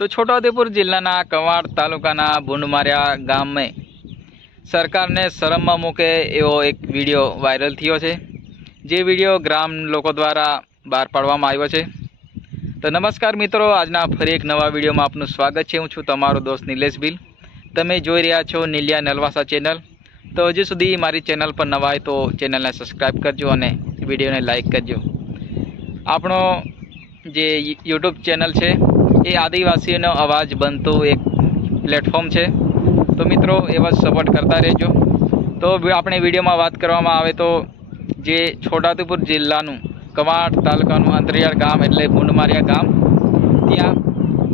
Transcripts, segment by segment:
तो छोटाउदेपुर जिल्लाना कवाड़ तालुकाना बुंडमारिया गाम में सरकार ने शरम में मूके एवो एक वीडियो वायरल थयो छे। जे वीडियो ग्राम लोको द्वारा बहार पाडवामां आव्यो छे। तो नमस्कार मित्रों, आजना फरी एक नवा वीडियो में आपनुं स्वागत है। हूँ छुं तमारो दोस्त निलेश भील। तमे जोई रह्या छो नीलिया नलवासा चेनल। तो हजू सुधी मारी चेनल पर नवा है तो चेनल ने सब्सक्राइब करजो और वीडियो ने लाइक करजो। आपणो जे यूट्यूब चेनल है ये आदिवासीओनो अवाज बनतु एक प्लेटफॉर्म है। तो मित्रों एवा सपोर्ट करता रहेजो। तो आपणे विडियो में बात करवामां आवे तो जे छोटाउदेपुर जिल्लानुं कवाड़ तालुकानुं अंतरियाळ गाम एटले बुंडमारिया गाम, त्यां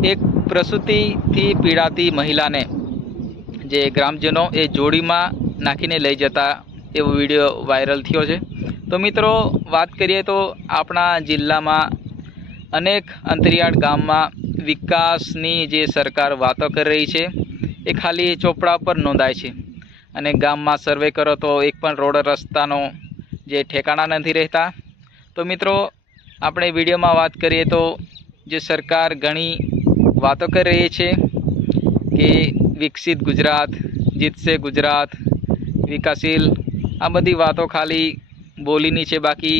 एक प्रसूति थी पीड़ाती महिला ने जे ग्रामजनों ए जोड़ी में नाखीने लई जता एवो विडियो वायरल थयो छे। तो मित्रों बात करिए तो अपना जिल्ला में अनेक अंतरियाळ गाम में विकासनी जे सरकार वातो कर रही है ए खाली ચોપડા पर नोंधाय छे अने गाम में सर्वे करो तो एक पण रोड रस्तानो जे ठेकाणा नहीं रहता। तो मित्रों आपणे विडियो में बात करिए तो जे सरकार घणी वातो कर रही है कि विकसित गुजरात, जीतशे गुजरात, विकासशील आ बधी वातो खाली बोलीनी छे। बाकी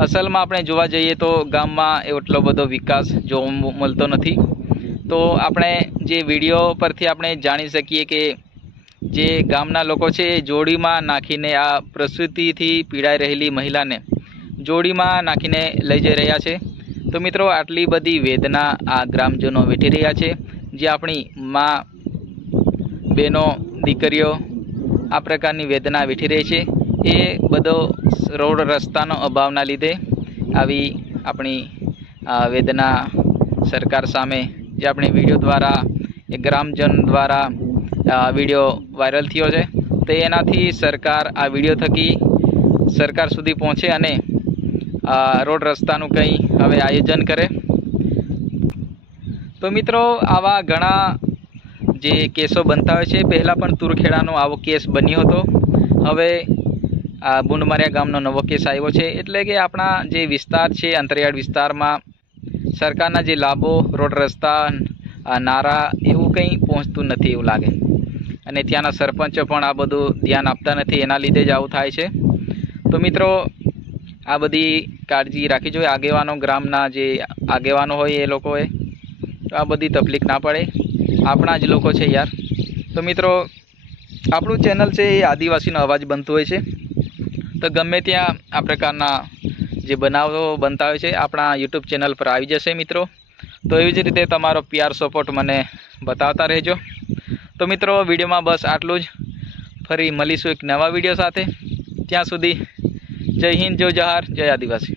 असल में आपणे जोवा जईए तो गाम में एटलो बधो विकास जोवा मळतो नथी। तो आपणे जे विडियो परथी आपणे जाणी सकीए कि जे गामना लोको छे जोड़ी में नाखीने आ प्रसूतिथी पीड़ाई रहेली महिला ने जोड़ी में नाखीने लई जई रह्या छे। तो मित्रों आटली बधी वेदना आ ग्रामजनों वेठी रह्या छे। जे आपणी माँ, बहनों, दीकरीओ आ प्रकारनी वेदना वेठी रही है। ये बधो रोड रस्तानो अभावना लीधे आवी आपणी वेदना सरकार सामे जे आपणे विडियो द्वारा एक ग्रामजन द्वारा विडियो वायरल थयो छे। तो एनाथी सरकार आ विडियो थकी सरकार सुधी पहोंचे अने रोड रस्तानुं कंई हवे आयोजन करे। तो मित्रों आवा घणा जे केसो बनता होय छे। पहला पण तुरखेड़ानो आवो केस बन्यो हतो। हवे बुंडमारिया गामनो नवो केस आव्यो छे। एटले के आपणा जे विस्तार छे अंतरियाळ विस्तारमां सरकारना जे लाभो, रोड रस्ता, नारा एवुं कंई पहोंचतुं नथी एवुं लागे अने त्याना सरपंच पण आ बधुं ध्यान आपता नथी, एना लीधे ज आवुं थाय छे। तो मित्रों आ बधी काळजी राखवी जोईए। आगेवानो ग्रामना जे आगेवानो होय ए लोकोए तो आ बधी तकलीफ ना पड़े। आपणा ज लोको छे यार। तो मित्रों आपणुं चेनल छे ए आदिवासीनो अवाज बनतो होय छे। तो गमे त्यां आ प्रकारना जे बनावो बनता होय छे आपणा यूट्यूब चेनल पर आवी जशे मित्रों। तो एवी ज रीते तमारो प्यार सपोर्ट मने बतावता रहेजो। तो मित्रों विडियो में बस आटलुं ज। फरी मळीशुं एक नवा विडियो साथे। त्यां सुधी जय हिंद, जय जोहार, जय आदिवासी।